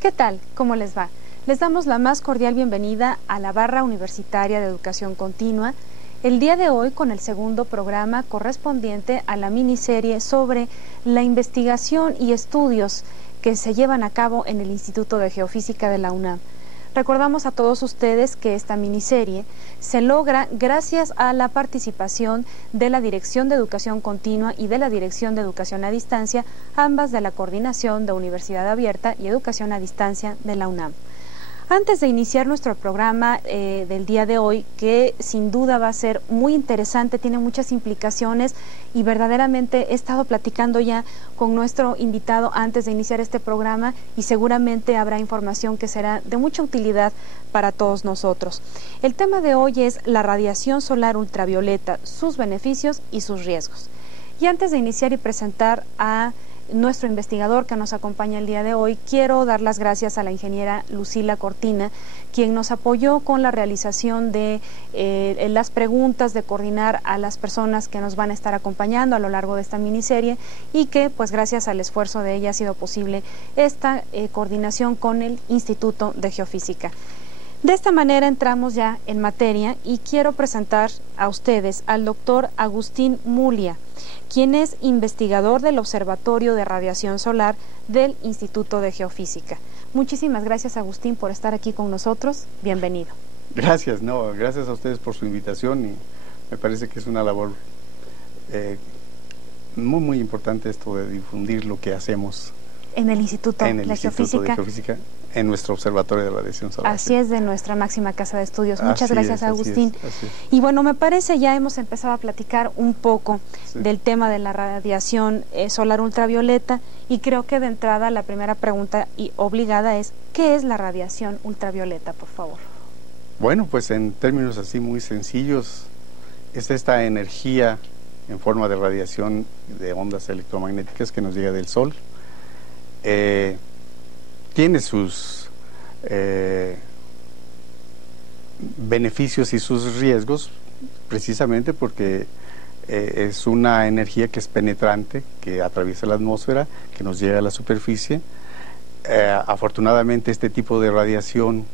¿Qué tal? ¿Cómo les va? Les damos la más cordial bienvenida a la Barra Universitaria de Educación Continua, el día de hoy con el segundo programa correspondiente a la miniserie sobre la investigación y estudios que se llevan a cabo en el Instituto de Geofísica de la UNAM. Recordamos a todos ustedes que esta miniserie se logra gracias a la participación de la Dirección de Educación Continua y de la Dirección de Educación a Distancia, ambas de la Coordinación de Universidad Abierta y Educación a Distancia de la UNAM. Antes de iniciar nuestro programa del día de hoy, que sin duda va a ser muy interesante, tiene muchas implicaciones y verdaderamente he estado platicando ya con nuestro invitado antes de iniciar este programa y seguramente habrá información que será de mucha utilidad para todos nosotros. El tema de hoy es la radiación solar ultravioleta, sus beneficios y sus riesgos. Y antes de iniciar y presentar a nuestro investigador que nos acompaña el día de hoy, quiero dar las gracias a la ingeniera Lucila Cortina, quien nos apoyó con la realización de las preguntas, de coordinar a las personas que nos van a estar acompañando a lo largo de esta miniserie y que pues gracias al esfuerzo de ella ha sido posible esta coordinación con el Instituto de Geofísica. De esta manera entramos ya en materia y quiero presentar a ustedes al doctor Agustín Mulia, quien es investigador del Observatorio de Radiación Solar del Instituto de Geofísica. Muchísimas gracias, Agustín, por estar aquí con nosotros. Bienvenido. Gracias, gracias a ustedes por su invitación y me parece que es una labor muy importante esto de difundir lo que hacemos en el Instituto de Geofísica, en nuestro Observatorio de Radiación Solar. Así es, de nuestra máxima casa de estudios. Muchas gracias, Agustín. Así es. Y bueno, me parece ya hemos empezado a platicar un poco del tema de la radiación solar ultravioleta y creo que de entrada la primera pregunta y obligada es ¿qué es la radiación ultravioleta, por favor? Bueno, pues en términos así muy sencillos, es esta energía en forma de radiación de ondas electromagnéticas que nos llega del Sol. Tiene sus beneficios y sus riesgos, precisamente porque es una energía que es penetrante, que atraviesa la atmósfera, que nos llega a la superficie. Afortunadamente este tipo de radiación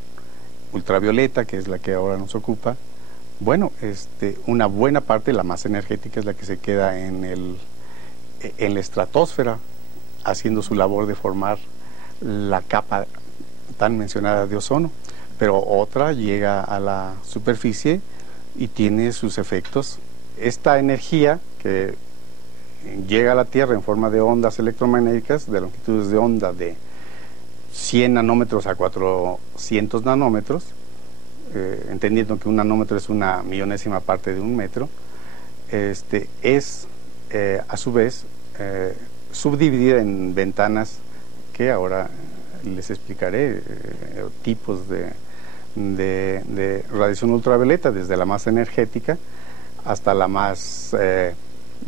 ultravioleta, que es la que ahora nos ocupa, bueno, una buena parte, la más energética, es la que se queda en la estratosfera, haciendo su labor de formar la capa tan mencionada de ozono, pero otra llega a la superficie y tiene sus efectos. Esta energía que llega a la Tierra en forma de ondas electromagnéticas de longitudes de onda de 100 nanómetros a 400 nanómetros, entendiendo que un nanómetro es una millonésima parte de un metro, es a su vez subdividida en ventanas que ahora les explicaré, tipos de radiación ultravioleta, desde la más energética hasta la más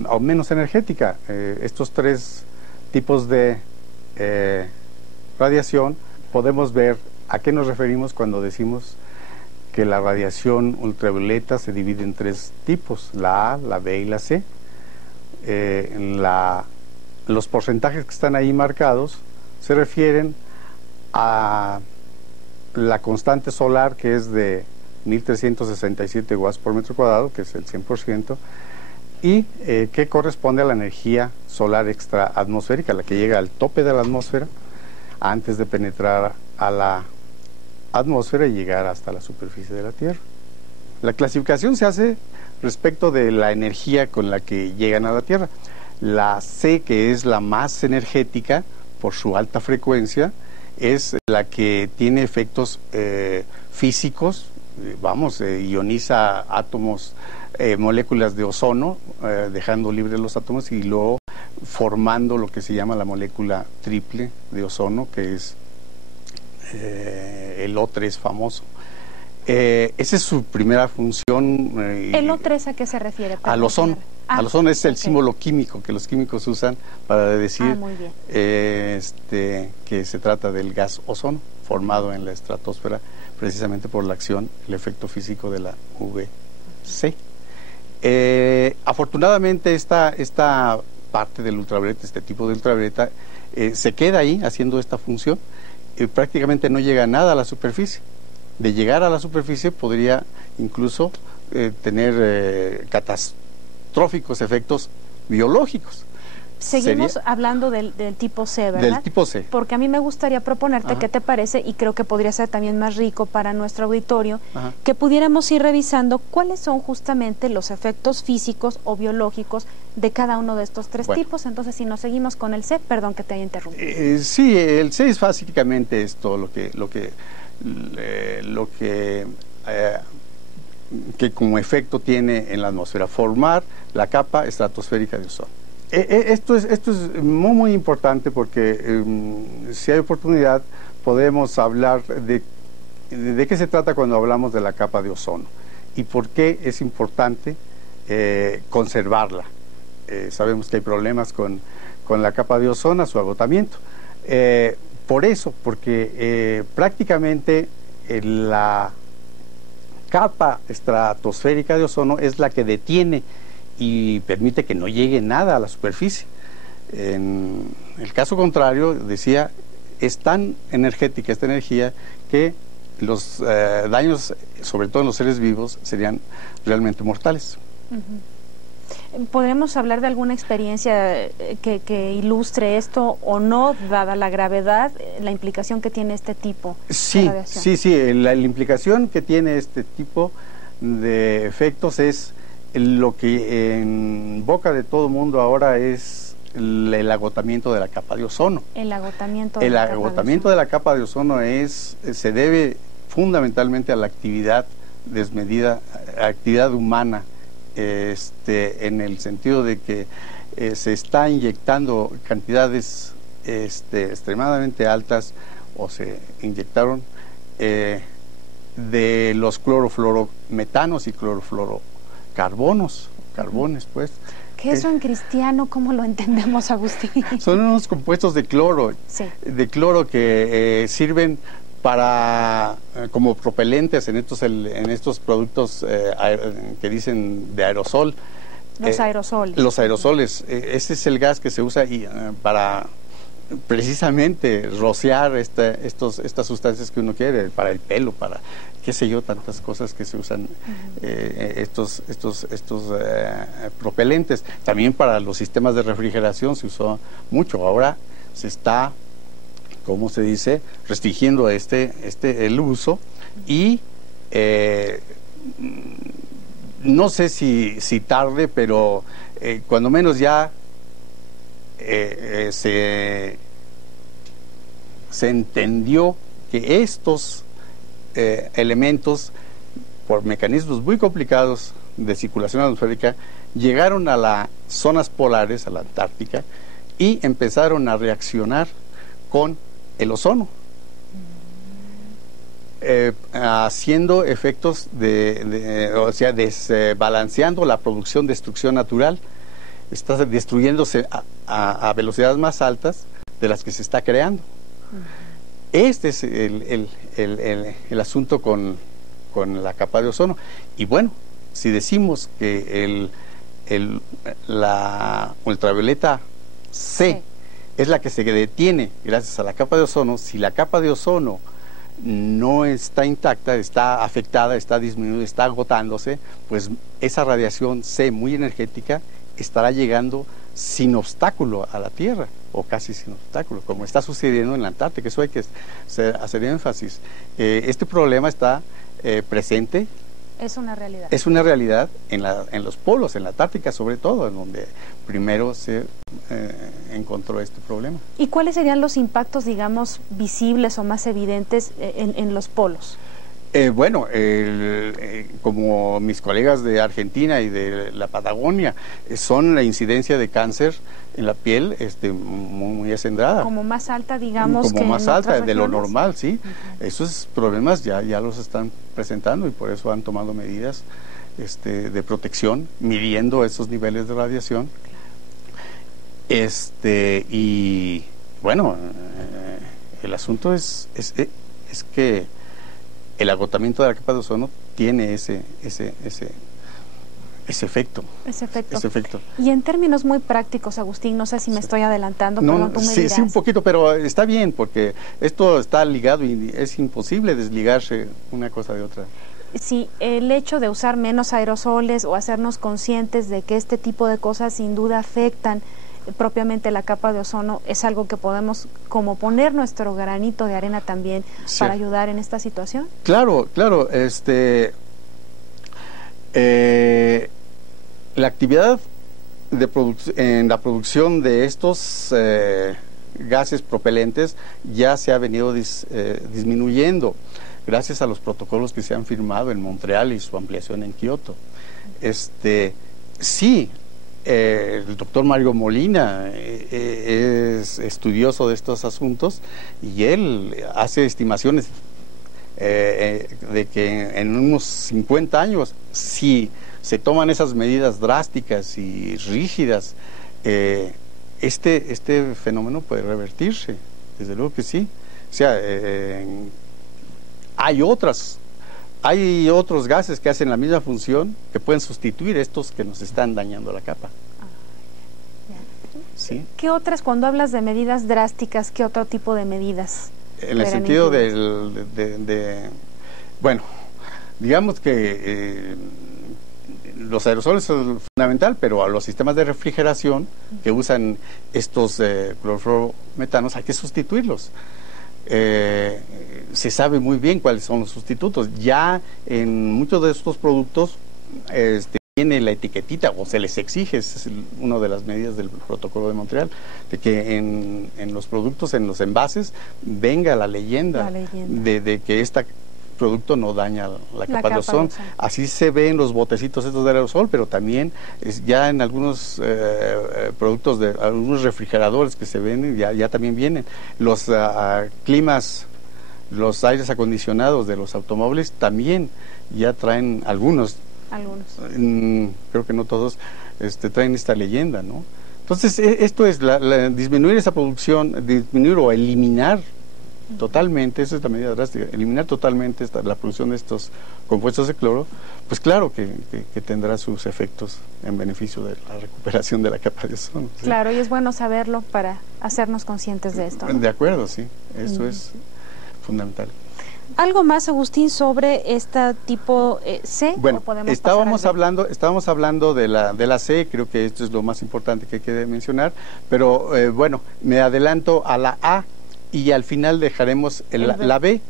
o menos energética. Estos tres tipos de radiación podemos ver a qué nos referimos cuando decimos que la radiación ultravioleta se divide en tres tipos, la A, la B y la C. Los porcentajes que están ahí marcados se refieren a la constante solar, que es de 1367 watts por metro cuadrado, que es el 100%, y que corresponde a la energía solar extraatmosférica, la que llega al tope de la atmósfera antes de penetrar a la atmósfera y llegar hasta la superficie de la Tierra. La clasificación se hace respecto de la energía con la que llegan a la Tierra. La C, que es la más energética por su alta frecuencia, es la que tiene efectos físicos, ioniza átomos, moléculas de ozono, dejando libres los átomos y luego formando lo que se llama la molécula triple de ozono, que es el O3 famoso. Esa es su primera función. ¿El O3 a qué se refiere? Al ozono. Al ozono es el símbolo químico que los químicos usan para decir que se trata del gas ozono, formado en la estratosfera precisamente por la acción, el efecto físico de la UVC. Afortunadamente esta parte del ultravioleta, este tipo de ultravioleta, se queda ahí haciendo esta función y prácticamente no llega nada a la superficie. De llegar a la superficie podría incluso tener catastróficos efectos biológicos. Seguimos hablando del tipo C, ¿verdad? Del tipo C. Porque a mí me gustaría proponerte, ¿qué te parece? Y creo que podría ser también más rico para nuestro auditorio, que pudiéramos ir revisando cuáles son justamente los efectos físicos o biológicos de cada uno de estos tres tipos. Entonces, si nos seguimos con el C, perdón que te haya interrumpido. Sí, el C es básicamente esto, que como efecto tiene en la atmósfera, formar la capa estratosférica de ozono. Esto es muy importante porque si hay oportunidad podemos hablar de qué se trata cuando hablamos de la capa de ozono y por qué es importante conservarla. Sabemos que hay problemas con la capa de ozono, su agotamiento. Por eso, porque prácticamente la capa estratosférica de ozono es la que detiene y permite que no llegue nada a la superficie. En el caso contrario, decía, es tan energética esta energía que los daños, sobre todo en los seres vivos, serían realmente mortales. ¿Podremos hablar de alguna experiencia que ilustre esto o no, dada la gravedad, la implicación que tiene este tipo de radiación? Sí, la implicación que tiene este tipo de efectos es lo que en boca de todo el mundo ahora es el agotamiento de la capa de ozono. El agotamiento de la capa de ozono se debe fundamentalmente a la actividad desmedida, actividad humana, en el sentido de que se está inyectando cantidades extremadamente altas, o se inyectaron de los clorofluorometanos y clorofluorocarbones, pues. ¿Qué eso en cristiano? ¿Cómo lo entendemos, Agustín? Son unos compuestos de cloro, que sirven para como propelentes en estos productos que dicen de aerosol. Los aerosoles. Los aerosoles. Ese es el gas que se usa para precisamente rociar estas sustancias que uno quiere, para el pelo, para qué sé yo, tantas cosas que se usan, estos propelentes. También para los sistemas de refrigeración se usó mucho. Ahora se está, ¿cómo se dice?, restringiendo el uso y no sé si tarde, pero cuando menos ya se entendió que estos elementos, por mecanismos muy complicados de circulación atmosférica, llegaron a las zonas polares, a la Antártica, y empezaron a reaccionar con el ozono, haciendo efectos desbalanceando la producción-destrucción natural. Está destruyéndose a velocidades más altas de las que se está creando. Este es el asunto con la capa de ozono. Y bueno, si decimos que la ultravioleta C es la que se detiene gracias a la capa de ozono, si la capa de ozono no está intacta, está afectada, está disminuida, está agotándose, pues esa radiación C muy energética estará llegando sin obstáculo a la Tierra, o casi sin obstáculo, como está sucediendo en la Antártica. Eso hay que hacer énfasis. Este problema está presente Es una realidad. Es una realidad en los polos, en la Antártica sobre todo, en donde primero se encontró este problema. ¿Y cuáles serían los impactos, digamos, visibles o más evidentes en los polos? Bueno, como mis colegas de Argentina y de la Patagonia, son la incidencia de cáncer en la piel muy acendrada. Como más alta, digamos, como que más en alta otras de lo regiones. normal, sí. Uh-huh. Esos problemas ya los están presentando y por eso han tomado medidas de protección, midiendo esos niveles de radiación. Y bueno, el asunto es que el agotamiento de la capa de ozono tiene ese efecto. Ese efecto. Ese efecto. Y en términos muy prácticos, Agustín, no sé si me estoy adelantando, no, tú me sí, dirás. Sí, un poquito, pero está bien, porque esto está ligado y es imposible desligarse una cosa de otra. Sí, el hecho de usar menos aerosoles o hacernos conscientes de que este tipo de cosas sin duda afectan propiamente la capa de ozono es algo que podemos como poner nuestro granito de arena también para ayudar en esta situación. Claro, la actividad en la producción de estos gases propelentes ya se ha venido disminuyendo gracias a los protocolos que se han firmado en Montreal y su ampliación en Kioto. Sí, el doctor Mario Molina es estudioso de estos asuntos y él hace estimaciones de que en unos 50 años, si se toman esas medidas drásticas y rígidas, este fenómeno puede revertirse, desde luego que sí. O sea, hay otros gases que hacen la misma función, que pueden sustituir estos que nos están dañando la capa. ¿Sí? ¿Qué otras, cuando hablas de medidas drásticas, qué otro tipo de medidas? En el sentido bueno, digamos que los aerosoles son fundamental, pero a los sistemas de refrigeración que usan estos clorofluorometanos hay que sustituirlos. Se sabe muy bien cuáles son los sustitutos. Ya en muchos de estos productos tiene la etiquetita, o se les exige, es una de las medidas del protocolo de Montreal, de que en los productos, en los envases, venga la leyenda. De que este producto no daña la capa de ozono. Así se ve en los botecitos estos de aerosol, pero también ya en algunos productos de algunos refrigeradores que se venden, ya también vienen. Los climas, los aires acondicionados de los automóviles también ya traen algunos. Creo que no todos traen esta leyenda, ¿no? Entonces, esto es disminuir esa producción, disminuir o eliminar totalmente, esa es la medida drástica, eliminar totalmente la producción de estos compuestos de cloro, pues claro que tendrá sus efectos en beneficio de la recuperación de la capa de ozono. ¿Sí? Claro, y es bueno saberlo para hacernos conscientes de esto, ¿no? De acuerdo, sí, eso es fundamental. ¿Algo más, Agustín, sobre este tipo C? Bueno, estábamos hablando de la C, creo que esto es lo más importante que hay que mencionar, pero bueno, me adelanto a la A y al final dejaremos la B,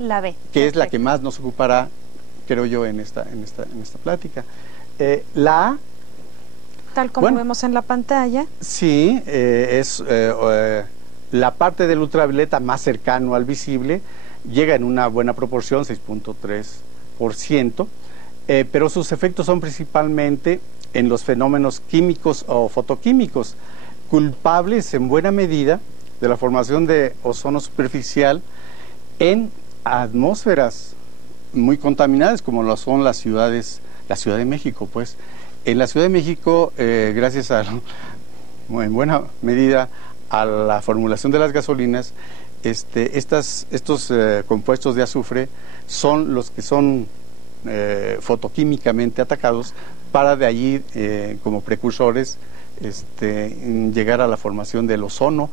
que es la que más nos ocupará, creo yo, en esta plática. La A, tal como vemos en la pantalla. Sí, es la parte del ultravioleta más cercano al visible, llega en una buena proporción, 6.3%, pero sus efectos son principalmente en los fenómenos químicos o fotoquímicos, culpables en buena medida de la formación de ozono superficial en atmósferas muy contaminadas, como lo son la Ciudad de México, pues. En la Ciudad de México, gracias en buena medida a la formulación de las gasolinas, estos compuestos de azufre son los que son fotoquímicamente atacados para de allí, como precursores, llegar a la formación del ozono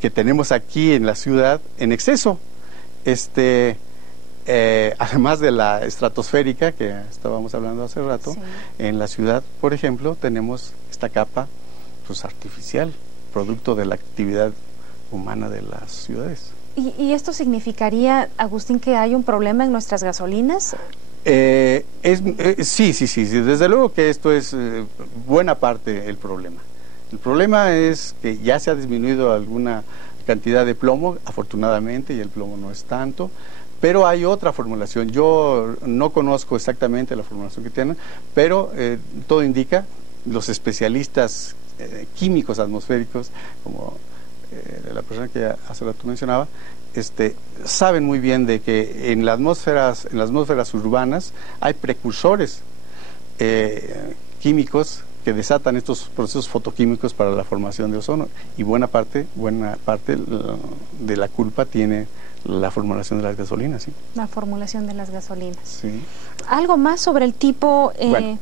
que tenemos aquí en la ciudad en exceso. Además de la estratosférica que estábamos hablando hace rato, sí. En la ciudad, por ejemplo, tenemos esta capa pues artificial, producto de la actividad humana de las ciudades. ¿Y esto significaría, Agustín, que hay un problema en nuestras gasolinas? Sí, desde luego que esto es buena parte el problema. El problema es que ya se ha disminuido alguna cantidad de plomo, afortunadamente, y el plomo no es tanto, pero hay otra formulación. Yo no conozco exactamente la formulación que tienen, pero todo indica, los especialistas químicos atmosféricos, como la persona que hace rato mencionaba, saben muy bien de que en las atmósferas urbanas hay precursores químicos que desatan estos procesos fotoquímicos para la formación de ozono, y buena parte de la culpa tiene la formulación de las gasolinas. ¿Sí? La formulación de las gasolinas. Sí. ¿Algo más sobre el tipo? Bueno,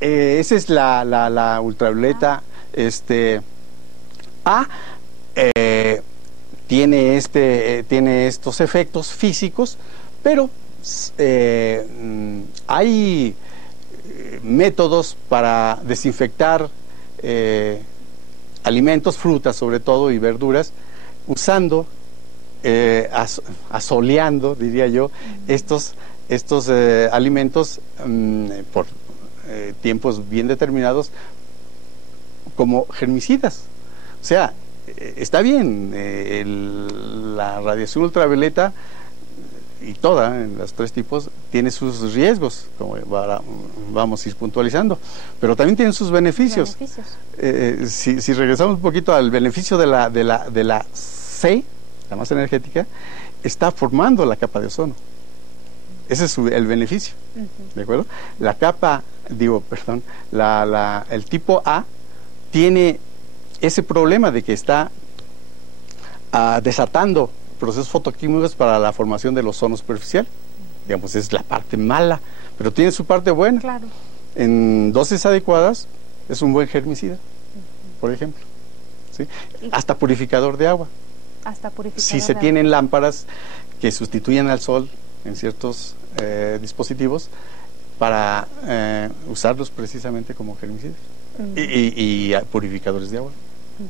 esa es la ultravioleta A. Tiene estos efectos físicos, pero hay métodos para desinfectar alimentos, frutas sobre todo, y verduras, usando, asoleando, diría yo, estos alimentos por tiempos bien determinados como germicidas. O sea, está bien, la radiación ultravioleta, y toda, en los tres tipos, tiene sus riesgos, como vamos a ir puntualizando, pero también tiene sus beneficios. Si regresamos un poquito al beneficio de la C, la más energética, está formando la capa de ozono. Ese es el beneficio, ¿de acuerdo? El tipo A tiene ese problema de que está desatando procesos fotoquímicos para la formación del ozono superficial. Digamos, es la parte mala, pero tiene su parte buena. Claro. En dosis adecuadas es un buen germicida, por ejemplo. ¿Sí? Hasta purificador de agua. Hasta purificador si se tienen lámparas que sustituyen al sol en ciertos dispositivos, para usarlos precisamente como germicidas y purificadores de agua.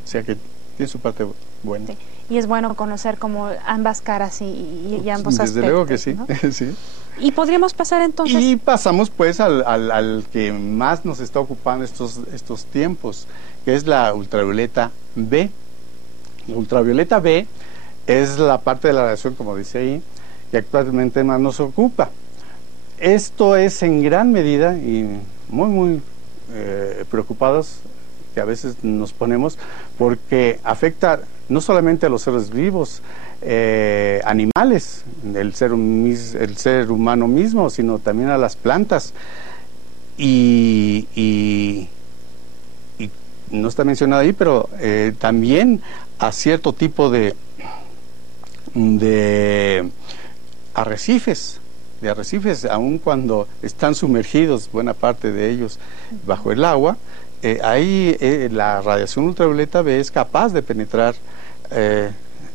O sea que tiene su parte buena. Sí. Y es bueno conocer como ambas caras y ambos aspectos. Desde luego que sí, ¿no? sí. Y podríamos pasar entonces. Y pasamos pues al que más nos está ocupando estos tiempos, que es la ultravioleta B. La ultravioleta B es la parte de la radiación, como dice ahí, que actualmente más nos ocupa. Esto es en gran medida, y muy preocupados que a veces nos ponemos, porque afecta no solamente a los seres vivos, animales, el ser humano mismo, sino también a las plantas. Y no está mencionado ahí, pero también a cierto tipo de arrecifes, aun cuando están sumergidos, buena parte de ellos, bajo el agua. Ahí la radiación ultravioleta B es capaz de penetrar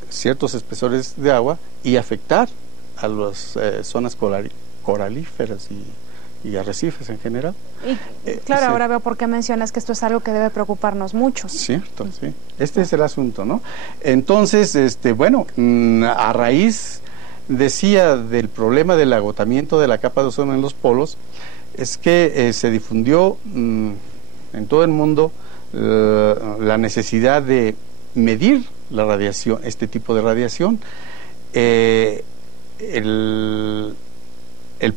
ciertos espesores de agua y afectar a las zonas coralíferas y arrecifes en general. Y claro, ahora veo por qué mencionas que esto es algo que debe preocuparnos mucho. Cierto, sí. Este es el asunto, ¿no? Entonces, a raíz, decía, del problema del agotamiento de la capa de ozono en los polos, es que se difundió en todo el mundo la necesidad de medir la radiación, este tipo de radiación. El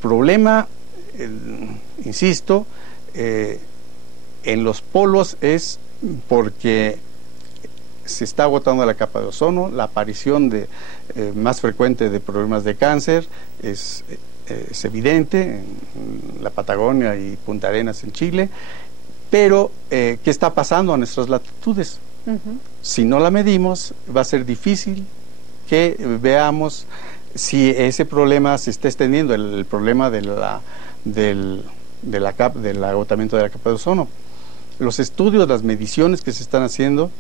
problema, insisto, en los polos es porque se está agotando la capa de ozono, la aparición más frecuente de problemas de cáncer es evidente en la Patagonia y Punta Arenas en Chile. Pero, ¿qué está pasando a nuestras latitudes? Si no la medimos, va a ser difícil que veamos si ese problema se está extendiendo, el problema del agotamiento de la capa de ozono. Los estudios, las mediciones que se están haciendo,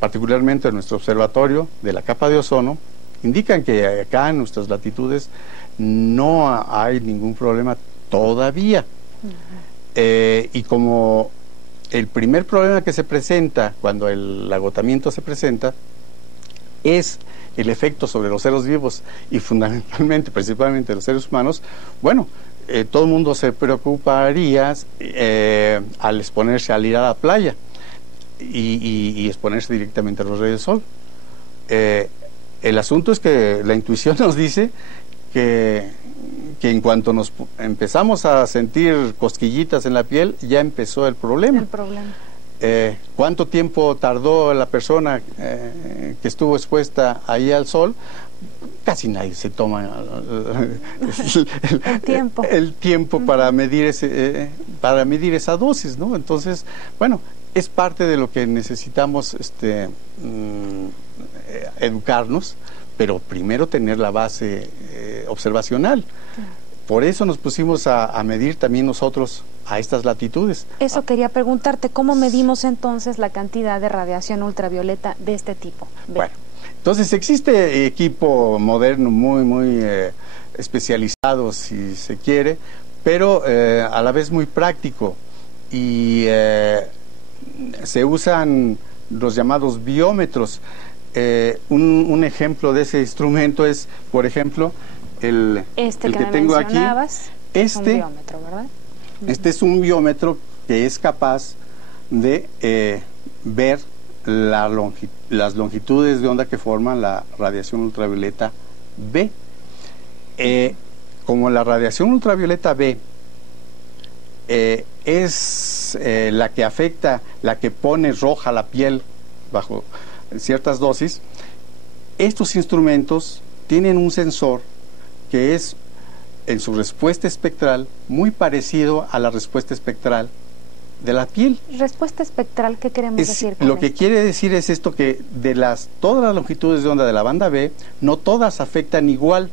particularmente en nuestro observatorio de la capa de ozono, indican que acá en nuestras latitudes no hay ningún problema todavía. Y como el primer problema que se presenta cuando el agotamiento se presenta es el efecto sobre los seres vivos y fundamentalmente, principalmente los seres humanos, bueno, todo el mundo se preocuparía al exponerse, al ir a la playa y exponerse directamente a los rayos del sol. El asunto es que la intuición nos dice que en cuanto nos empezamos a sentir cosquillitas en la piel, ya empezó el problema. ¿Cuánto tiempo tardó la persona que estuvo expuesta ahí al sol? Casi nadie se toma el tiempo para medir esa dosis, ¿no? Entonces, bueno, es parte de lo que necesitamos educarnos, pero primero tener la base observacional. Por eso nos pusimos a medir también nosotros a estas latitudes. Eso quería preguntarte, ¿cómo medimos entonces la cantidad de radiación ultravioleta de este tipo? Bueno, entonces existe equipo moderno muy especializado, si se quiere, pero a la vez muy práctico, y se usan los llamados biómetros. Un ejemplo de ese instrumento es, por ejemplo, el que tengo aquí. Es un biómetro, ¿verdad? Este es un biómetro que es capaz de ver las longitudes de onda que forman la radiación ultravioleta B. Como la radiación ultravioleta B es la que afecta, la que pone roja la piel bajo ciertas dosis, estos instrumentos tienen un sensor que es, en su respuesta espectral, muy parecido a la respuesta espectral de la piel. ¿Respuesta espectral qué queremos decir con Lo que quiere decir es esto, que de todas las longitudes de onda de la banda B, no todas afectan igual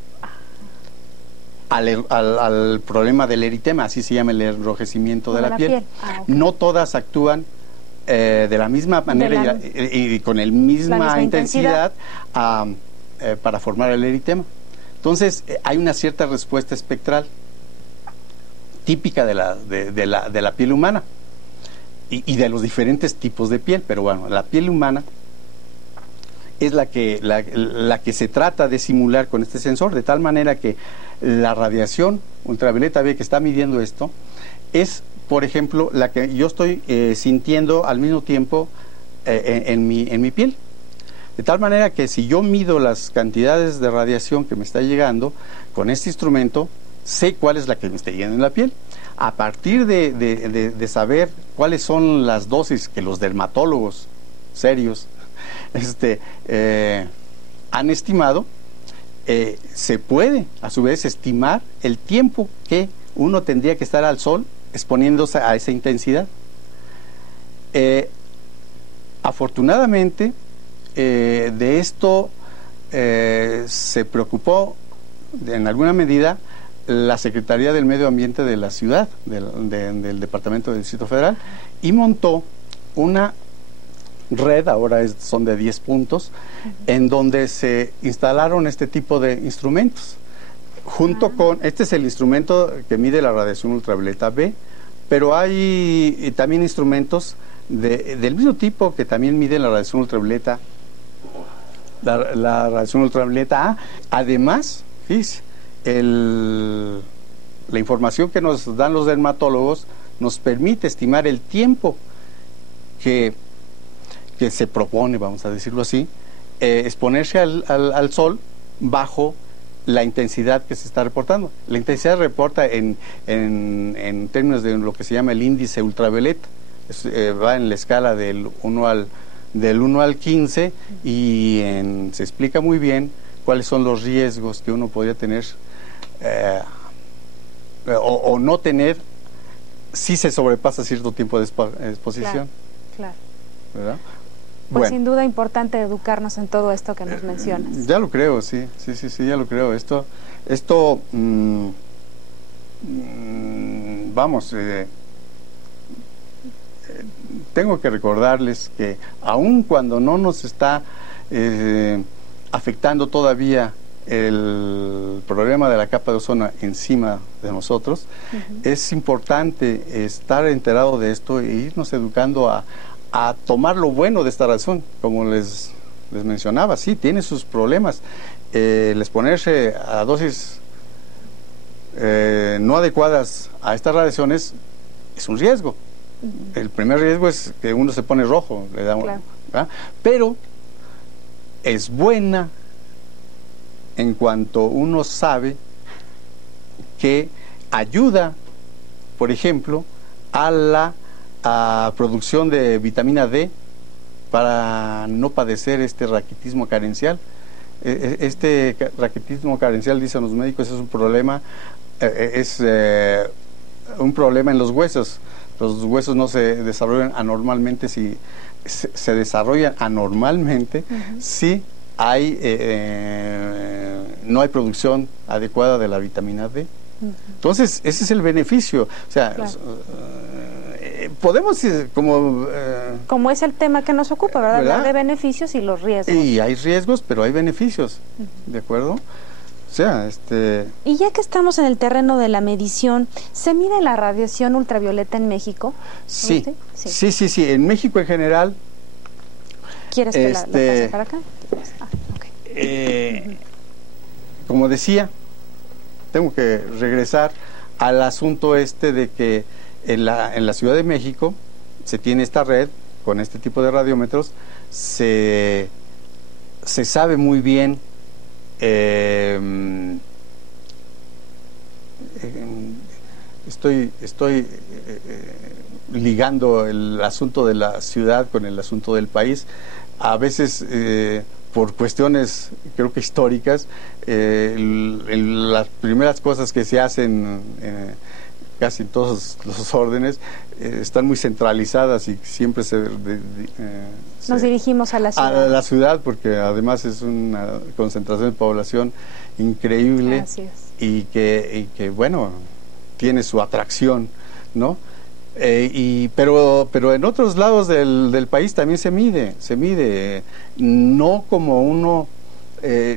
al problema del eritema, así se llama el enrojecimiento de la piel. Okay. No todas actúan de la misma manera y con la misma intensidad para formar el eritema. Entonces, hay una cierta respuesta espectral típica de la piel humana y de los diferentes tipos de piel, pero bueno, la piel humana es la que se trata de simular con este sensor, de tal manera que la radiación ultravioleta B que está midiendo esto es, por ejemplo, la que yo estoy sintiendo al mismo tiempo en mi piel. De tal manera que si yo mido las cantidades de radiación que me está llegando con este instrumento, sé cuál es la que me está llegando en la piel. A partir de saber cuáles son las dosis que los dermatólogos serios han estimado, se puede a su vez estimar el tiempo que uno tendría que estar al sol exponiéndose a esa intensidad. Afortunadamente, de esto se preocupó en alguna medida la Secretaría del Medio Ambiente de la ciudad, del Departamento del Distrito Federal, y montó una red, ahora son de 10 puntos, en donde se instalaron este tipo de instrumentos. Junto con, este es el instrumento que mide la radiación ultravioleta B, pero hay también instrumentos del mismo tipo que también miden la radiación ultravioleta, la radiación ultravioleta A. Además, fíjese, la información que nos dan los dermatólogos nos permite estimar el tiempo que se propone, vamos a decirlo así, exponerse al sol bajo la intensidad que se está reportando. La intensidad reporta en términos de lo que se llama el índice ultravioleta. Va en la escala del 1 al 15 y se explica muy bien cuáles son los riesgos que uno podría tener o no tener si se sobrepasa cierto tiempo de exposición. Claro. ¿Verdad? Pues bueno, sin duda importante educarnos en todo esto que nos mencionas. Ya lo creo, sí, ya lo creo. Vamos, tengo que recordarles que aun cuando no nos está afectando todavía el problema de la capa de ozono encima de nosotros, es importante estar enterado de esto e irnos educando a tomar lo bueno de esta razón, como les les mencionaba, sí, tiene sus problemas. El exponerse a dosis no adecuadas a estas radiaciones es un riesgo. El primer riesgo es que uno se pone rojo, le da Claro. ¿verdad? Pero es buena en cuanto uno sabe que ayuda, por ejemplo, a la producción de vitamina D para no padecer este raquitismo carencial. Este raquitismo carencial, dicen los médicos, es un problema, un problema en los huesos. Los huesos no se desarrollan anormalmente, si se desarrollan anormalmente si hay no hay producción adecuada de la vitamina D. Entonces, ese es el beneficio. O sea, claro. Podemos como es el tema que nos ocupa, ¿verdad? Hablar de beneficios y los riesgos. Y hay riesgos, pero hay beneficios, ¿de acuerdo? O sea, Y ya que estamos en el terreno de la medición, ¿se mide la radiación ultravioleta en México? Sí, sí. En México en general. ¿Quieres que la pase para acá? Okay. Como decía, tengo que regresar al asunto de que en la Ciudad de México se tiene esta red con este tipo de radiómetros, se sabe muy bien estoy ligando el asunto de la ciudad con el asunto del país. A veces por cuestiones creo que históricas, las primeras cosas que se hacen casi en todos los órdenes están muy centralizadas y siempre nos dirigimos a la ciudad. A la ciudad, porque además es una concentración de población increíble. Así es. y que bueno, tiene su atracción, ¿no? Pero en otros lados del país también se mide, no como uno,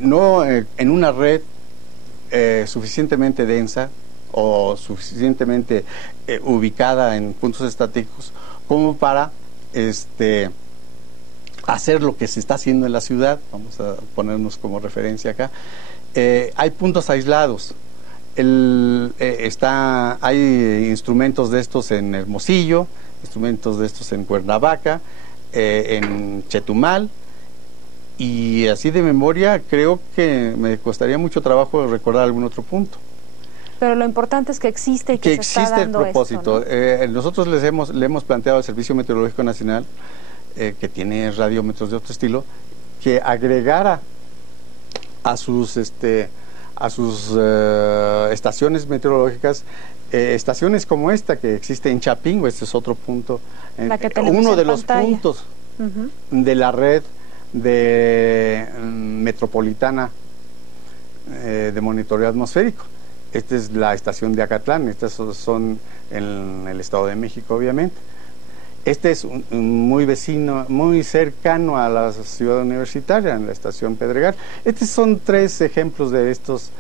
no en una red suficientemente densa o suficientemente ubicada en puntos estratégicos como para hacer lo que se está haciendo en la ciudad. Vamos a ponernos como referencia acá. Hay puntos aislados. Hay instrumentos de estos en Hermosillo, instrumentos de estos en Cuernavaca, en Chetumal, y así de memoria creo que me costaría mucho trabajo recordar algún otro punto. Pero lo importante es que existe y que se está dando el propósito. Esto, ¿no? Nosotros le hemos planteado al Servicio Meteorológico Nacional, que tiene radiómetros de otro estilo, que agregara a sus estaciones meteorológicas estaciones como esta que existe en Chapingo. Este es otro punto, uno de los puntos de la red metropolitana de monitoreo atmosférico. Esta es la estación de Acatlán, estas son en el Estado de México, obviamente. Este es muy cercano a la ciudad universitaria, en la estación Pedregal. Estos son 3 ejemplos de estas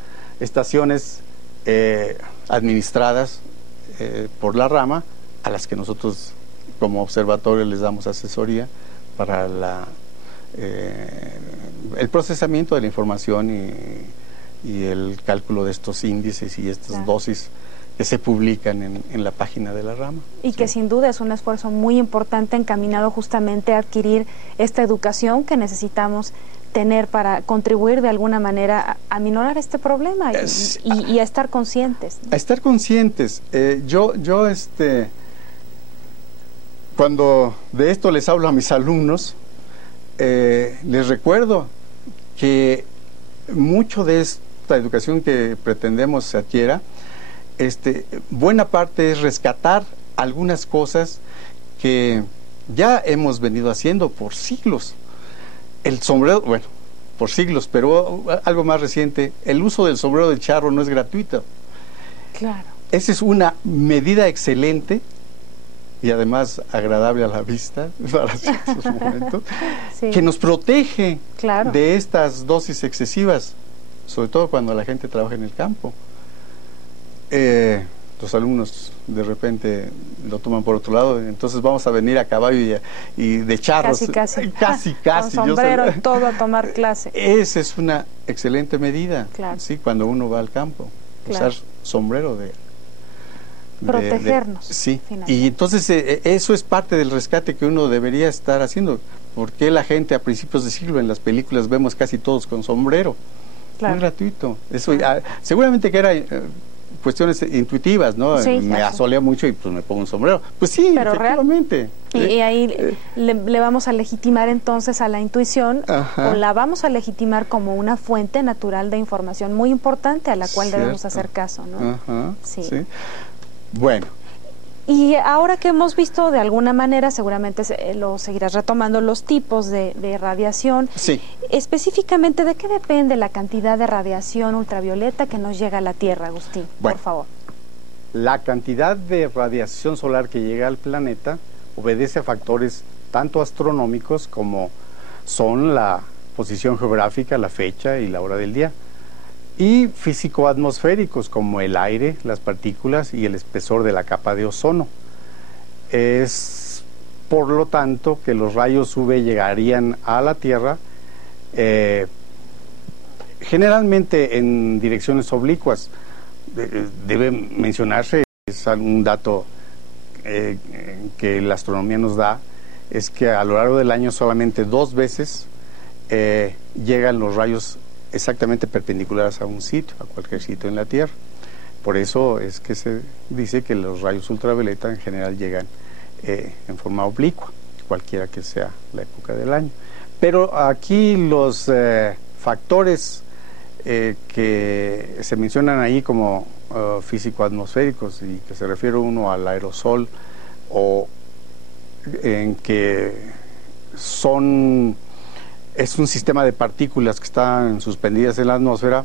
estaciones administradas por la rama, a las que nosotros como observatorio les damos asesoría para el procesamiento de la información y el cálculo de estos índices y estas dosis que se publican en la página de la rama. Y que sin duda es un esfuerzo muy importante encaminado justamente a adquirir esta educación que necesitamos tener para contribuir de alguna manera a minorar este problema y a estar conscientes, ¿no? A estar conscientes. Yo cuando de esto les hablo a mis alumnos, les recuerdo que mucho de esta educación que pretendemos se adquiera, buena parte es rescatar algunas cosas que ya hemos venido haciendo por siglos. El sombrero, bueno, por siglos, pero algo más reciente, el uso del sombrero de charro no es gratuito. Claro. Esa es una medida excelente y además agradable a la vista para ciertos momentos, sí, que nos protege, claro, de estas dosis excesivas, sobre todo cuando la gente trabaja en el campo. los alumnos de repente lo toman por otro lado, entonces vamos a venir a caballo y de charros. Casi. Con sombrero y todo a tomar clase. Esa es una excelente medida, claro. ¿sí? Cuando uno va al campo, claro. usar sombrero protegernos. Sí, y entonces eso es parte del rescate que uno debería estar haciendo. Porque la gente a principios de siglo en las películas vemos casi todos con sombrero? Claro. Muy gratuito. Eso, seguramente que era cuestiones intuitivas, ¿no? Sí, me asolea mucho y pues me pongo un sombrero. Pues sí, pero efectivamente. Y ahí le vamos a legitimar entonces a la intuición, o la vamos a legitimar como una fuente natural de información muy importante a la cual debemos hacer caso, ¿no? Sí. Bueno. Y ahora que hemos visto de alguna manera, seguramente lo seguirás retomando, los tipos de radiación. Sí. Específicamente, ¿de qué depende la cantidad de radiación ultravioleta que nos llega a la Tierra, Agustín? Por favor. La cantidad de radiación solar que llega al planeta obedece a factores tanto astronómicos como son la posición geográfica, la fecha y la hora del día, y físico-atmosféricos como el aire, las partículas y el espesor de la capa de ozono. Es por lo tanto que los rayos UV llegarían a la Tierra generalmente en direcciones oblicuas. Debe mencionarse, es un dato que la astronomía nos da, es que a lo largo del año solamente 2 veces llegan los rayos exactamente perpendiculares a un sitio, a cualquier sitio en la Tierra. Por eso es que se dice que los rayos ultravioleta en general llegan en forma oblicua, cualquiera que sea la época del año. Pero aquí los factores que se mencionan ahí como físico-atmosféricos y que se refiere uno al aerosol o en que es un sistema de partículas que están suspendidas en la atmósfera,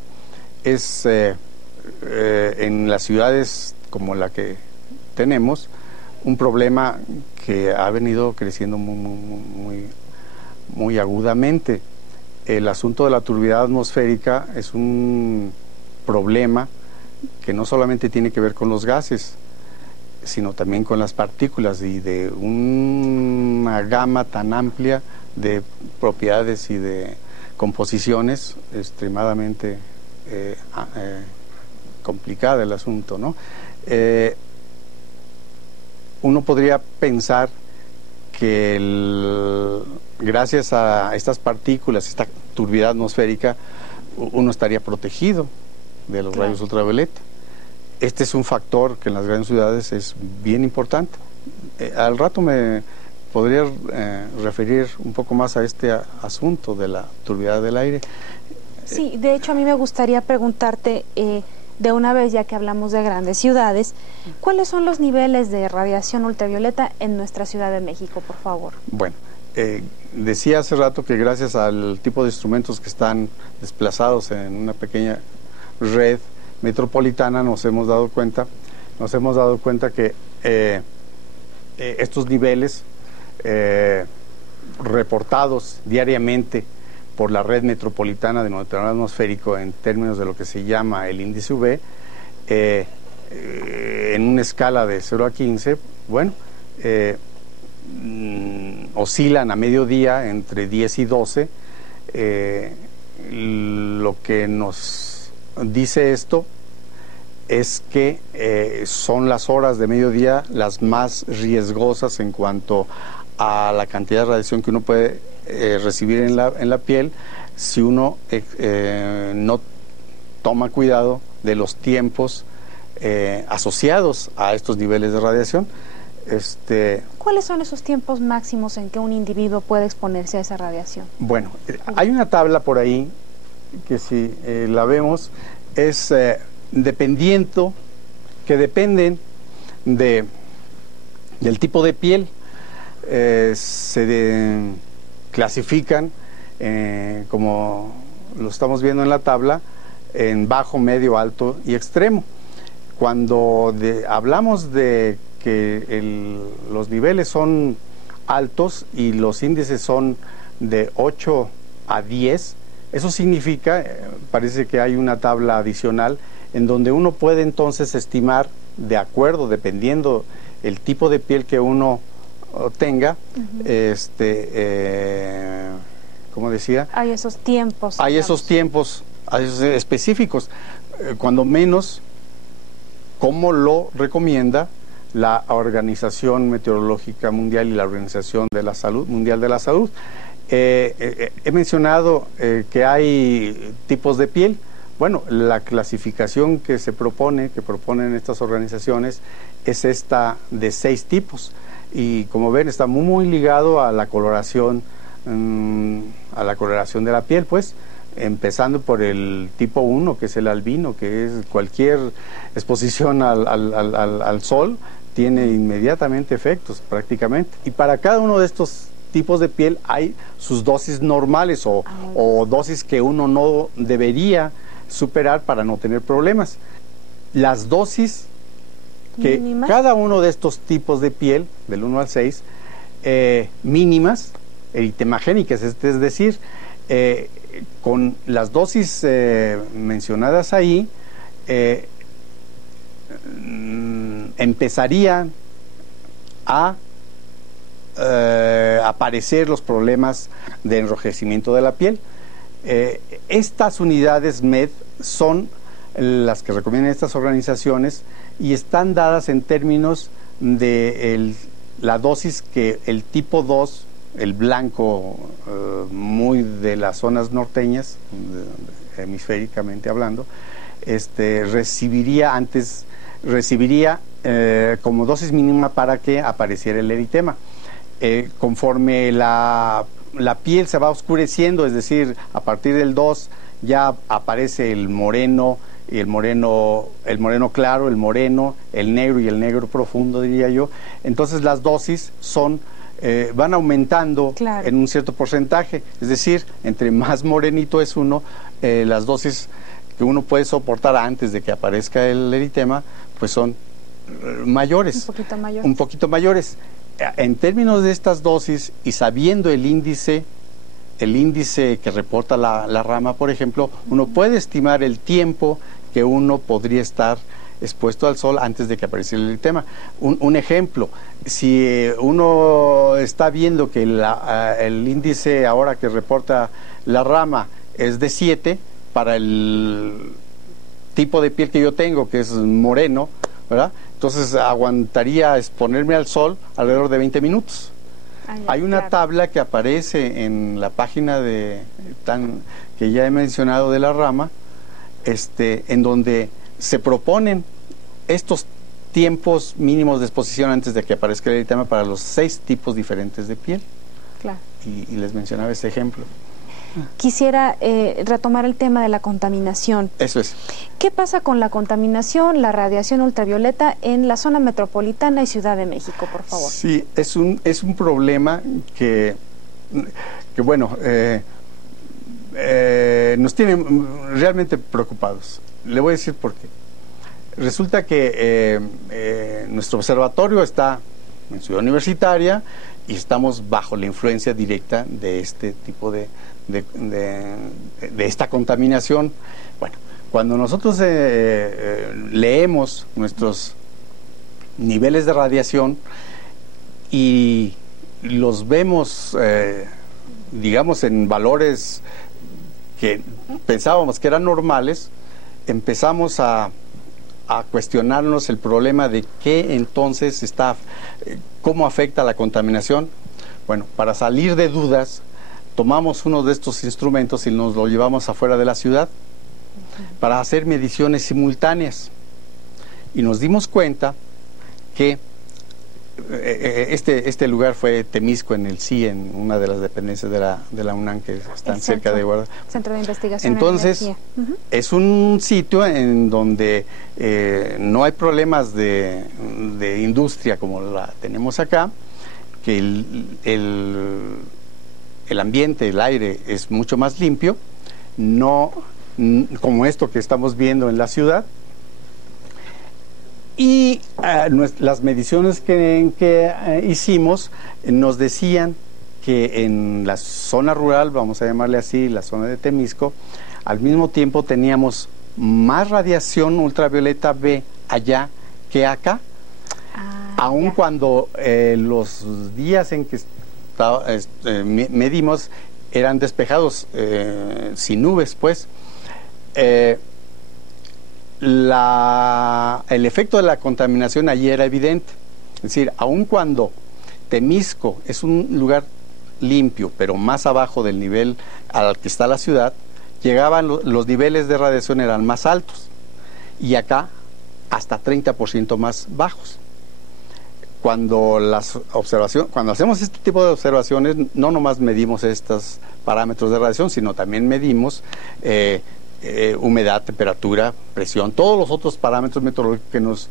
es en las ciudades como la que tenemos un problema que ha venido creciendo muy agudamente. El asunto de la turbiedad atmosférica es un problema que no solamente tiene que ver con los gases, sino también con las partículas y de una gama tan amplia de propiedades y de composiciones extremadamente complicada el asunto, ¿no? Uno podría pensar que gracias a estas partículas, esta turbiedad atmosférica, uno estaría protegido de los rayos ultravioleta. Este es un factor que en las grandes ciudades es bien importante. Al rato me podría referir un poco más a este asunto de la turbiedad del aire. Sí, de hecho a mí me gustaría preguntarte de una vez, ya que hablamos de grandes ciudades, ¿cuáles son los niveles de radiación ultravioleta en nuestra Ciudad de México, por favor? Bueno, decía hace rato que gracias al tipo de instrumentos que están desplazados en una pequeña red metropolitana nos hemos dado cuenta que estos niveles reportados diariamente por la red metropolitana de monitoreo atmosférico en términos de lo que se llama el índice UV, en una escala de 0 a 15, bueno, oscilan a mediodía entre 10 y 12. Lo que nos dice esto es que son las horas de mediodía las más riesgosas en cuanto a la cantidad de radiación que uno puede recibir en la piel si uno no toma cuidado de los tiempos asociados a estos niveles de radiación. ¿Cuáles son esos tiempos máximos en que un individuo puede exponerse a esa radiación? Bueno, hay una tabla por ahí que si la vemos es dependen del tipo de piel. Se clasifican como lo estamos viendo en la tabla en bajo, medio, alto y extremo. Cuando hablamos de que los niveles son altos y los índices son de 8 a 10, eso significa, parece que hay una tabla adicional en donde uno puede entonces estimar de acuerdo, dependiendo el tipo de piel que uno tenga, como decía, hay esos tiempos. Hay esos tiempos específicos, cuando menos, como lo recomienda la Organización Meteorológica Mundial y la Organización de la Salud, Mundial de la Salud. He mencionado que hay tipos de piel. Bueno, la clasificación que proponen estas organizaciones, es esta de 6 tipos. Y como ven, está muy ligado a la coloración, de la piel, pues, empezando por el tipo 1, que es el albino, que es cualquier exposición al sol, tiene inmediatamente efectos, prácticamente. Y para cada uno de estos tipos de piel hay sus dosis normales o dosis que uno no debería superar para no tener problemas. Las dosis que mínimas, cada uno de estos tipos de piel, del 1 al 6, mínimas, eritemagénicas, es decir, con las dosis mencionadas ahí, empezarían a aparecer los problemas de enrojecimiento de la piel. Estas unidades MED son las que recomiendan estas organizaciones y están dadas en términos de la dosis que el tipo 2, el blanco, muy de las zonas norteñas, hemisféricamente hablando, recibiría como dosis mínima para que apareciera el eritema. Conforme la piel se va oscureciendo, es decir, a partir del 2 ya aparece el moreno, y el moreno claro, el moreno, el negro y el negro profundo, diría yo. Entonces las dosis van aumentando, claro, en un cierto porcentaje, es decir, entre más morenito es uno, las dosis que uno puede soportar antes de que aparezca el eritema, pues son mayores. Un poquito mayores. En términos de estas dosis y sabiendo el índice que reporta la rama, por ejemplo, uno puede estimar el tiempo que uno podría estar expuesto al sol antes de que apareciera el eritema. Un ejemplo, si uno está viendo que el índice ahora que reporta la rama es de 7, para el tipo de piel que yo tengo, que es moreno, ¿verdad? Entonces aguantaría exponerme al sol alrededor de 20 minutos. Hay una tabla que aparece en la página que ya he mencionado de la rama, en donde se proponen estos tiempos mínimos de exposición antes de que aparezca el eritema para los 6 tipos diferentes de piel. Claro. Y les mencionaba ese ejemplo. Quisiera retomar el tema de la contaminación. Eso es. ¿Qué pasa con la contaminación, la radiación ultravioleta en la zona metropolitana y Ciudad de México, por favor? Sí, es un problema que bueno, nos tiene realmente preocupados. Le voy a decir por qué. Resulta que nuestro observatorio está en Ciudad Universitaria y estamos bajo la influencia directa de este tipo de esta contaminación. Bueno, cuando nosotros leemos nuestros niveles de radiación y los vemos, digamos, en valores que pensábamos que eran normales, empezamos a cuestionarnos el problema de qué entonces cómo afecta la contaminación. Bueno, para salir de dudas, tomamos uno de estos instrumentos y nos lo llevamos afuera de la ciudad para hacer mediciones simultáneas. Y nos dimos cuenta que este lugar fue Temisco, en el CIE, en una de las dependencias de la UNAM que están cerca de Guadalajara. Centro de Investigación. Entonces, es un sitio en donde no hay problemas de industria como la tenemos acá, que el ambiente, el aire es mucho más limpio, no como esto que estamos viendo en la ciudad. Y las mediciones que hicimos nos decían que en la zona rural, vamos a llamarle así, la zona de Temisco, al mismo tiempo teníamos más radiación ultravioleta B allá que acá, aun cuando los días en que medimos eran despejados, sin nubes, pues, el efecto de la contaminación allí era evidente. Es decir, aun cuando Temisco es un lugar limpio, pero más abajo del nivel al que está la ciudad, llegaban los niveles de radiación eran más altos, y acá hasta 30% más bajos. Cuando hacemos este tipo de observaciones, no nomás medimos estos parámetros de radiación, sino también medimos humedad, temperatura, presión, todos los otros parámetros meteorológicos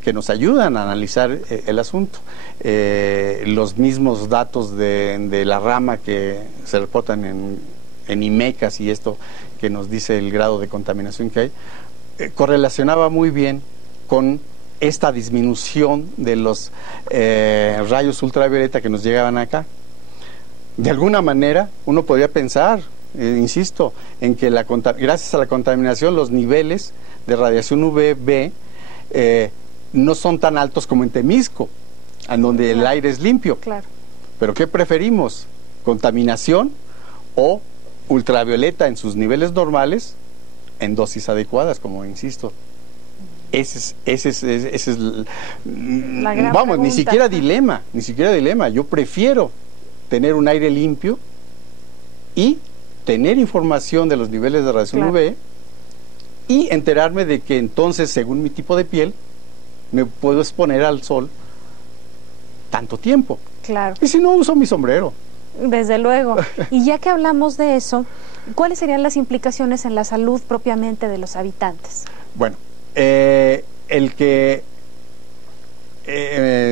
que nos ayudan a analizar el asunto. Los mismos datos de la rama que se reportan en IMECAS y esto que nos dice el grado de contaminación que hay, correlacionaba muy bien con esta disminución de los rayos ultravioleta que nos llegaban acá. De alguna manera uno podría pensar, insisto, en que gracias a la contaminación los niveles de radiación UVB no son tan altos como en Temisco, en donde el aire es limpio. Claro. Pero ¿qué preferimos? ¿Contaminación o ultravioleta en sus niveles normales en dosis adecuadas, como insisto? Ese es la gran vamos, pregunta. ni siquiera dilema. Yo prefiero tener un aire limpio y tener información de los niveles de radiación UV y enterarme de que entonces, según mi tipo de piel, me puedo exponer al sol tanto tiempo. Claro. Y si no, uso mi sombrero. Desde luego. Y ya que hablamos de eso, ¿cuáles serían las implicaciones en la salud propiamente de los habitantes? Bueno,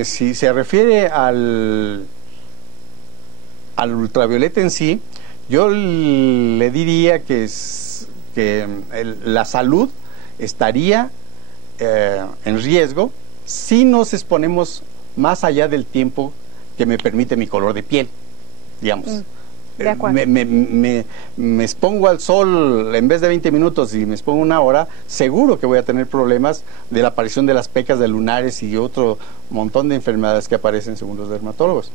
si se refiere al ultravioleta en sí, yo le diría que la salud estaría en riesgo si nos exponemos más allá del tiempo que me permite mi color de piel, digamos. De acuerdo. Me expongo al sol en vez de 20 minutos y me expongo una hora, seguro que voy a tener problemas de la aparición de las pecas de lunares y otro montón de enfermedades que aparecen según los dermatólogos.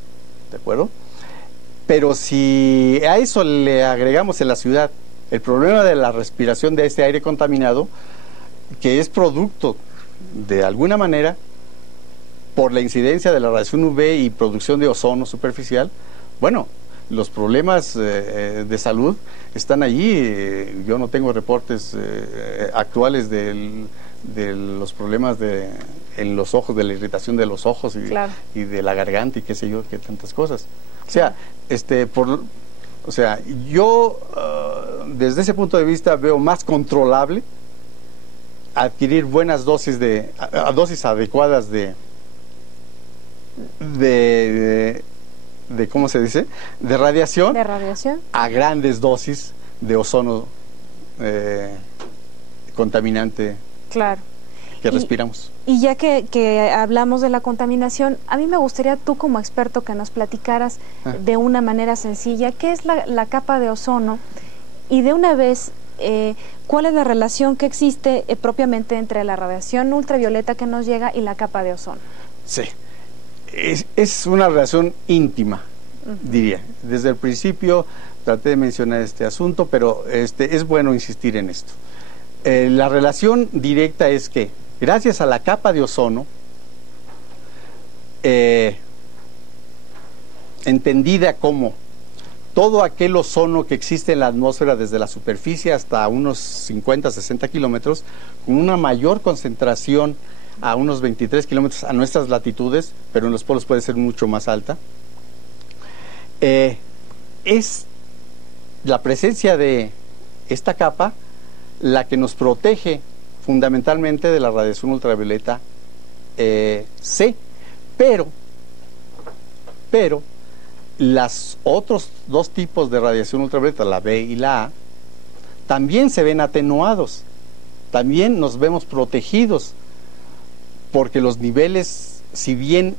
¿De acuerdo? Pero si a eso le agregamos en la ciudad el problema de la respiración de este aire contaminado, que es producto, de alguna manera, por la incidencia de la radiación UV y producción de ozono superficial, bueno, los problemas de salud están allí. Yo no tengo reportes actuales de los problemas en los ojos, de la irritación de los ojos y de la garganta y qué sé yo, qué tantas cosas. O sea, yo desde ese punto de vista veo más controlable adquirir buenas dosis dosis adecuadas de ¿cómo se dice? De radiación a grandes dosis de ozono contaminante que respiramos. Y ya que hablamos de la contaminación, a mí me gustaría tú como experto que nos platicaras de una manera sencilla qué es la capa de ozono y de una vez cuál es la relación que existe propiamente entre la radiación ultravioleta que nos llega y la capa de ozono. Sí. Es una relación íntima, diría. Desde el principio traté de mencionar este asunto, pero es bueno insistir en esto. La relación directa es que, gracias a la capa de ozono, entendida como todo aquel ozono que existe en la atmósfera desde la superficie hasta unos 50, 60 kilómetros, con una mayor concentración a unos 23 kilómetros a nuestras latitudes, pero en los polos puede ser mucho más alta, es la presencia de esta capa la que nos protege fundamentalmente de la radiación ultravioleta C, pero los otros dos tipos de radiación ultravioleta, la B y la A, también se ven atenuados, también nos vemos protegidos, porque los niveles, si bien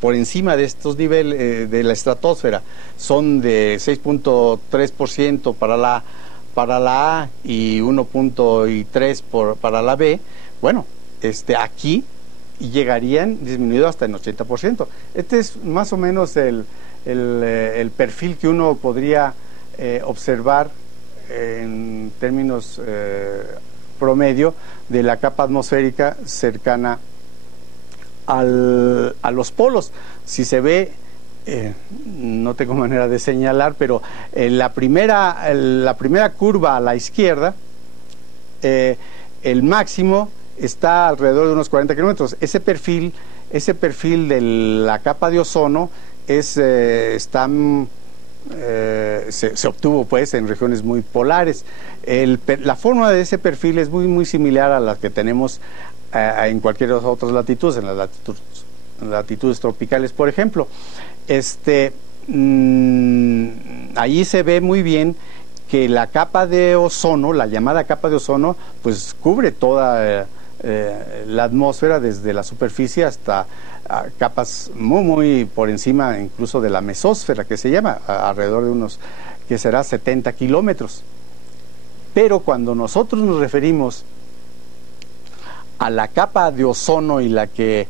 por encima de estos niveles de la estratosfera son de 6.3% para la A y 1.3% para la B, bueno, aquí y llegarían disminuido hasta el 80%. Este es más o menos el perfil que uno podría observar en términos promedio de la capa atmosférica cercana a los polos. Si se ve, no tengo manera de señalar, pero la primera curva a la izquierda, el máximo está alrededor de unos 40 kilómetros. Ese perfil de la capa de ozono se obtuvo pues en regiones muy polares. La forma de ese perfil es muy muy similar a la que tenemos en cualquier otras latitudes, en las latitudes tropicales, por ejemplo. Allí se ve muy bien que la capa de ozono, la llamada capa de ozono, pues cubre toda la atmósfera desde la superficie hasta capas muy muy por encima incluso de la mesósfera, que se llama, alrededor de unos, que será 70 kilómetros. Pero cuando nosotros nos referimos a la capa de ozono y de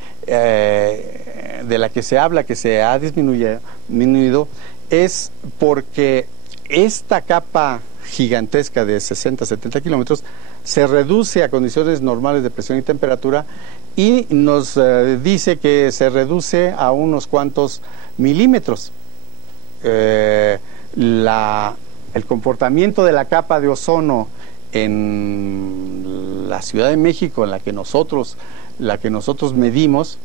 la que se habla que se ha disminuido, es porque esta capa gigantesca de 60-70 kilómetros se reduce a condiciones normales de presión y temperatura y nos dice que se reduce a unos cuantos milímetros. El comportamiento de la capa de ozono en la Ciudad de México, en la que nosotros medimos,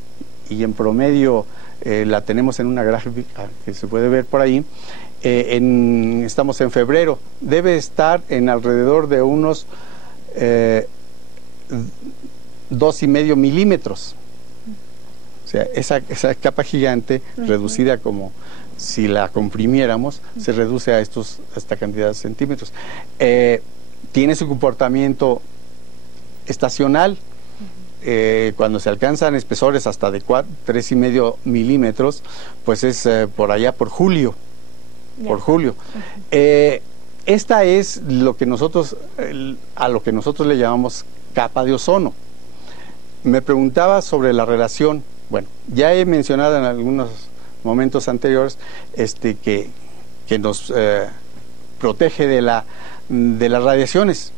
y en promedio la tenemos en una gráfica que se puede ver por ahí, estamos en febrero, debe estar en alrededor de unos 2,5 milímetros. O sea, esa capa gigante, reducida como si la comprimiéramos, se reduce a esta cantidad de centímetros. Tiene su comportamiento estacional. Cuando se alcanzan espesores hasta de 3,5 milímetros, pues es por allá por julio. Esta es lo que a lo que nosotros le llamamos capa de ozono. Me preguntaba sobre la relación. Bueno, ya he mencionado en algunos momentos anteriores que nos protege de las radiaciones.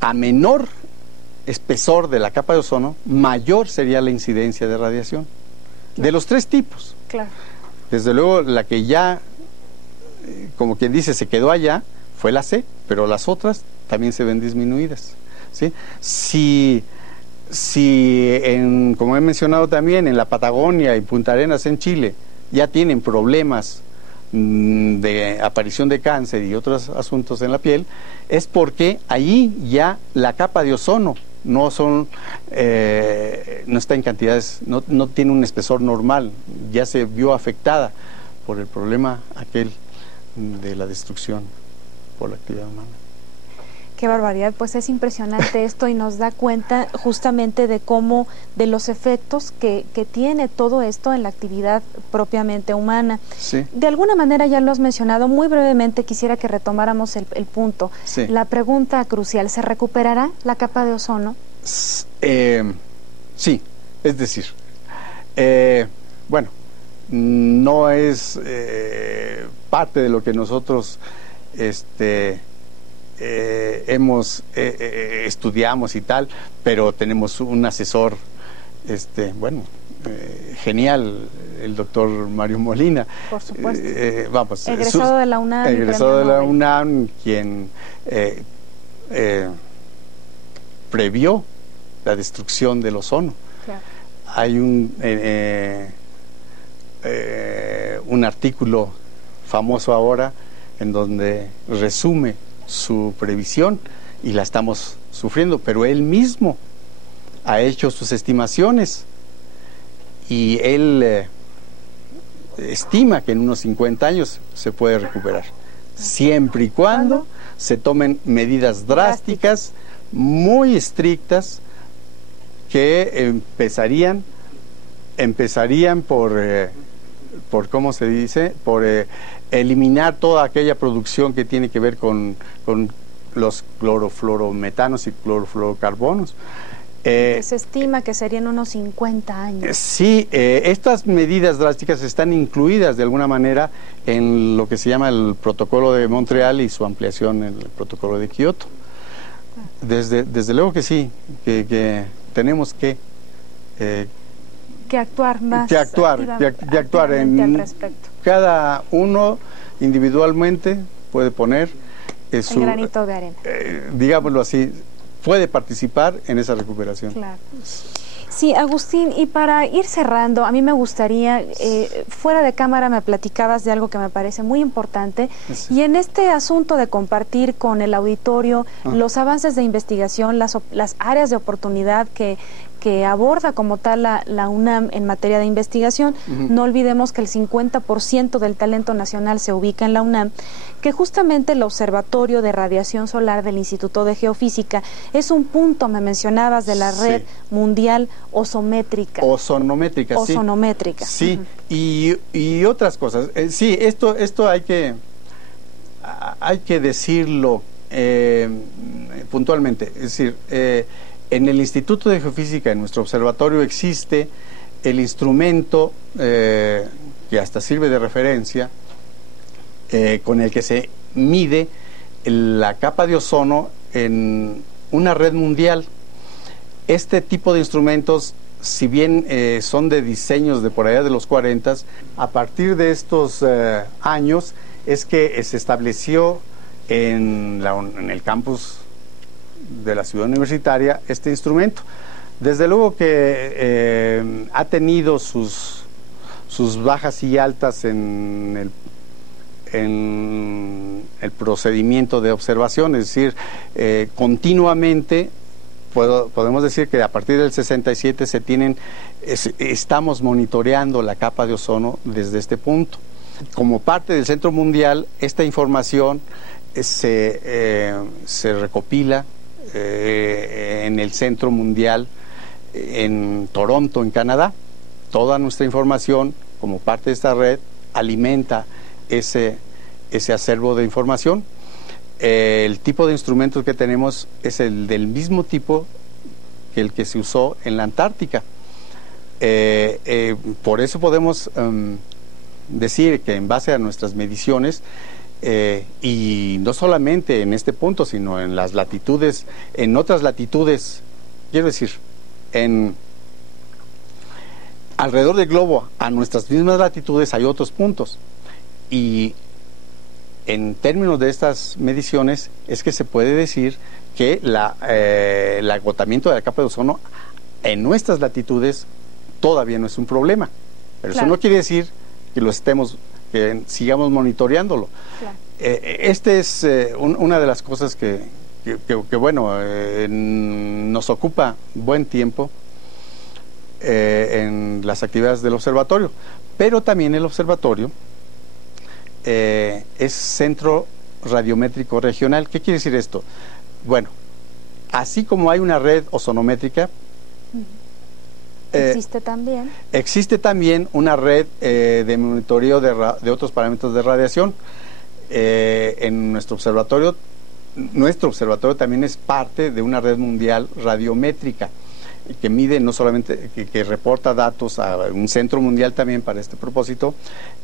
A menor espesor de la capa de ozono, mayor sería la incidencia de radiación. Claro. De los tres tipos. Claro. Desde luego, la que ya, como quien dice, se quedó allá, fue la C, pero las otras también se ven disminuidas, ¿sí? Como he mencionado también, en la Patagonia y Punta Arenas en Chile ya tienen problemas de aparición de cáncer y otros asuntos en la piel, es porque ahí ya la capa de ozono no está en cantidades, no tiene un espesor normal, ya se vio afectada por el problema aquel de la destrucción por la actividad humana. Qué barbaridad, pues es impresionante esto y nos da cuenta justamente de cómo, de los efectos que tiene todo esto en la actividad propiamente humana. Sí. De alguna manera ya lo has mencionado, muy brevemente quisiera que retomáramos el punto. Sí. La pregunta crucial, ¿se recuperará la capa de ozono? Sí, es decir, bueno, no es parte de lo que nosotros estudiamos y tal, pero tenemos un asesor genial, el doctor Mario Molina. Por supuesto. Egresado de la UNAM. Egresado de la UNAM, quien previó la destrucción del ozono. Claro. Hay un artículo famoso ahora en donde resume su previsión y la estamos sufriendo, pero él mismo ha hecho sus estimaciones y él estima que en unos 50 años se puede recuperar, siempre y cuando se tomen medidas drásticas, muy estrictas, que empezarían por ¿cómo se dice? Por eliminar toda aquella producción que tiene que ver con los clorofluorometanos y clorofluorocarbonos. Se estima que serían unos 50 años. Sí, estas medidas drásticas están incluidas de alguna manera en lo que se llama el Protocolo de Montreal y su ampliación en el Protocolo de Kioto. Desde luego que sí, que tenemos que actuar más que actuar al respecto. Cada uno individualmente puede poner el granito de arena, digámoslo así, puede participar en esa recuperación. Claro. Sí, Agustín, y para ir cerrando, a mí me gustaría, fuera de cámara me platicabas de algo que me parece muy importante, sí. Y en este asunto de compartir con el auditorio los avances de investigación, las áreas de oportunidad que aborda como tal la UNAM en materia de investigación. No olvidemos que el 50% del talento nacional se ubica en la UNAM, que justamente el Observatorio de Radiación Solar del Instituto de Geofísica es un punto, me mencionabas, de la red mundial ozométrica. Ozonométrica. Sí, y otras cosas. Sí, esto hay que decirlo puntualmente. Es decir, en el Instituto de Geofísica, en nuestro observatorio, existe el instrumento que hasta sirve de referencia, con el que se mide la capa de ozono en una red mundial. Este tipo de instrumentos, si bien son de diseños de por allá de los 40, a partir de estos años es que se estableció en el campus de la ciudad universitaria este instrumento. Desde luego que ha tenido sus bajas y altas en el procedimiento de observación, es decir, continuamente podemos decir que a partir del 67 estamos monitoreando la capa de ozono desde este punto. Como parte del Centro Mundial, esta información se recopila en el Centro Mundial en Toronto, en Canadá. Toda nuestra información, como parte de esta red, alimenta ese acervo de información. El tipo de instrumentos que tenemos es el del mismo tipo que el que se usó en la Antártica. Por eso podemos decir que en base a nuestras mediciones, y no solamente en este punto, sino en las latitudes, en otras latitudes, quiero decir, alrededor del globo, a nuestras mismas latitudes hay otros puntos, y en términos de estas mediciones es que se puede decir que el agotamiento de la capa de ozono en nuestras latitudes todavía no es un problema, pero claro, eso no quiere decir que sigamos monitoreándolo. Claro. Este es una de las cosas que bueno, nos ocupa buen tiempo en las actividades del observatorio, pero también el observatorio es centro radiométrico regional. ¿Qué quiere decir esto? Bueno, así como hay una red ozonométrica, existe también una red de monitoreo de otros parámetros de radiación. En nuestro observatorio también es parte de una red mundial radiométrica que mide, no solamente que reporta datos a un centro mundial también para este propósito,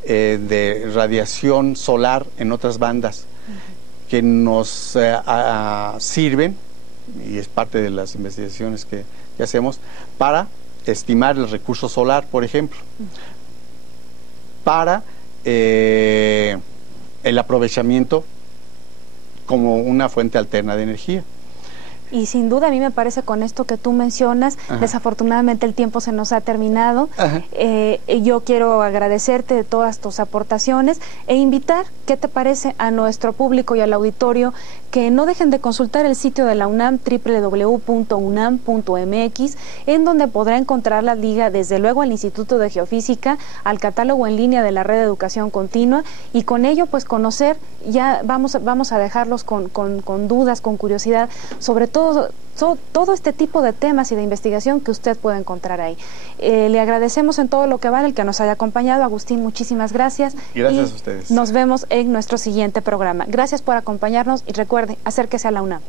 de radiación solar en otras bandas que nos sirven, y es parte de las investigaciones que hacemos, para estimar el recurso solar, por ejemplo, para el aprovechamiento como una fuente alterna de energía. Y sin duda a mí me parece, con esto que tú mencionas, desafortunadamente el tiempo se nos ha terminado. Yo quiero agradecerte de todas tus aportaciones e invitar, ¿qué te parece?, a nuestro público y al auditorio que no dejen de consultar el sitio de la UNAM, www.unam.mx, en donde podrá encontrar la liga, desde luego, al Instituto de Geofísica, al catálogo en línea de la Red de Educación Continua, y con ello pues conocer, ya vamos a dejarlos con dudas, con curiosidad, sobre todo todo este tipo de temas y de investigación que usted puede encontrar ahí. Le agradecemos en todo lo que vale el que nos haya acompañado. Agustín, muchísimas gracias. Gracias a ustedes. Nos vemos en nuestro siguiente programa. Gracias por acompañarnos y recuerde, acérquese a la UNAM.